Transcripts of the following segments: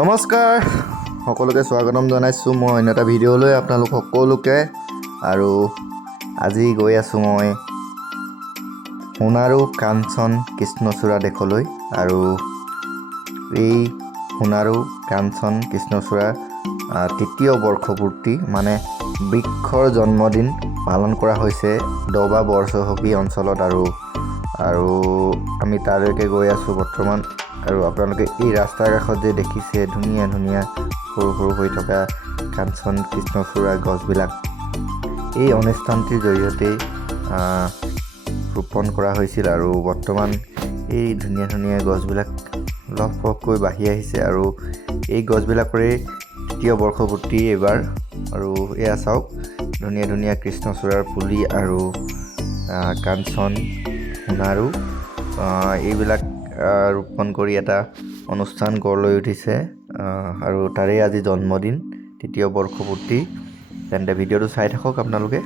নমস্কাৰ সকলোকে স্বাগতম জনাইছোঁ মই অন্য এটা ভিডিঅ'লৈ আপোনালোক সকলোকে। আৰু আজি গৈ আছোঁ মই সোণাৰু কাঞ্চন কৃষ্ণচূড়া দেশলৈ। আৰু এই সোণাৰু কাঞ্চন কৃষ্ণচূড়া তৃতীয় বৰ্ষপূৰ্তি মানে বৃক্ষৰ জন্মদিন পালন কৰা হৈছে দবা বৰচহকী অঞ্চলত। আৰু আমি তালৈকে গৈ আছোঁ বৰ্তমান। আৰু আপোনালোকে এই ৰাস্তাৰ কাষত যে দেখিছে ধুনীয়া ধুনীয়া সৰু সৰু হৈ থকা কাঞ্চন কৃষ্ণচূড়া গছবিলাক এই অনুষ্ঠানটিৰ জৰিয়তে ৰোপণ কৰা হৈছিল। আৰু বৰ্তমান এই ধুনীয়া ধুনীয়া গছবিলাক লহপহকৈ বাঢ়ি আহিছে। আৰু এই গছবিলাকৰে তৃতীয় বৰ্ষপূৰ্তি এইবাৰ। আৰু এয়া চাওক ধুনীয়া ধুনীয়া কৃষ্ণচূড়াৰ পুলি আৰু কাঞ্চন সোণাৰু এইবিলাক ৰোপণ কৰি এটা অনুষ্ঠান গঢ় লৈ উঠিছে। আৰু তাৰে আজি জন্মদিন তৃতীয় বৰ্ষপূৰ্তি। তেন্তে ভিডিঅ'টো চাই থাকক আপোনালোকে।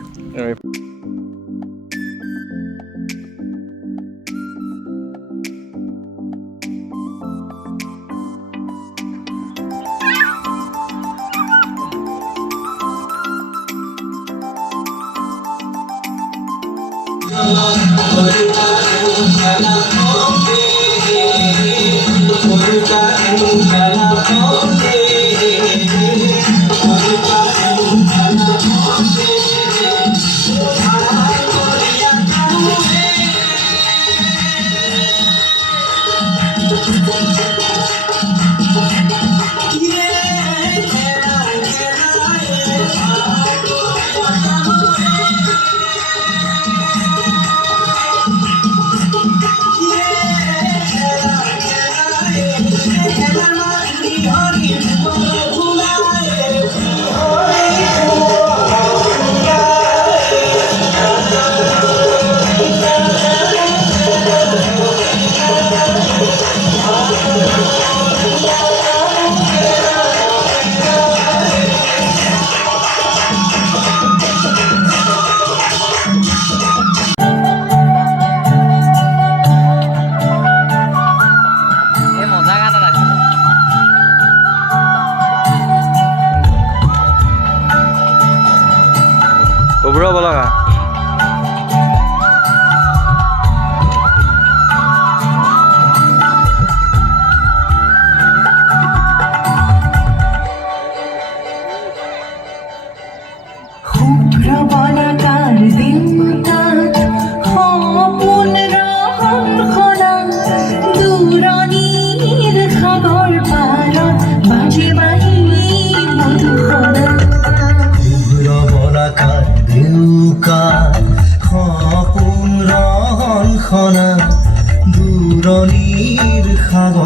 Bro bola ka? Hubra bola kar dintat hopun rahon khona duranir khabor parot baje bahi modhu khona Hubra bola kar সপোন ৰহন খনা দূৰণিৰ সাগৰ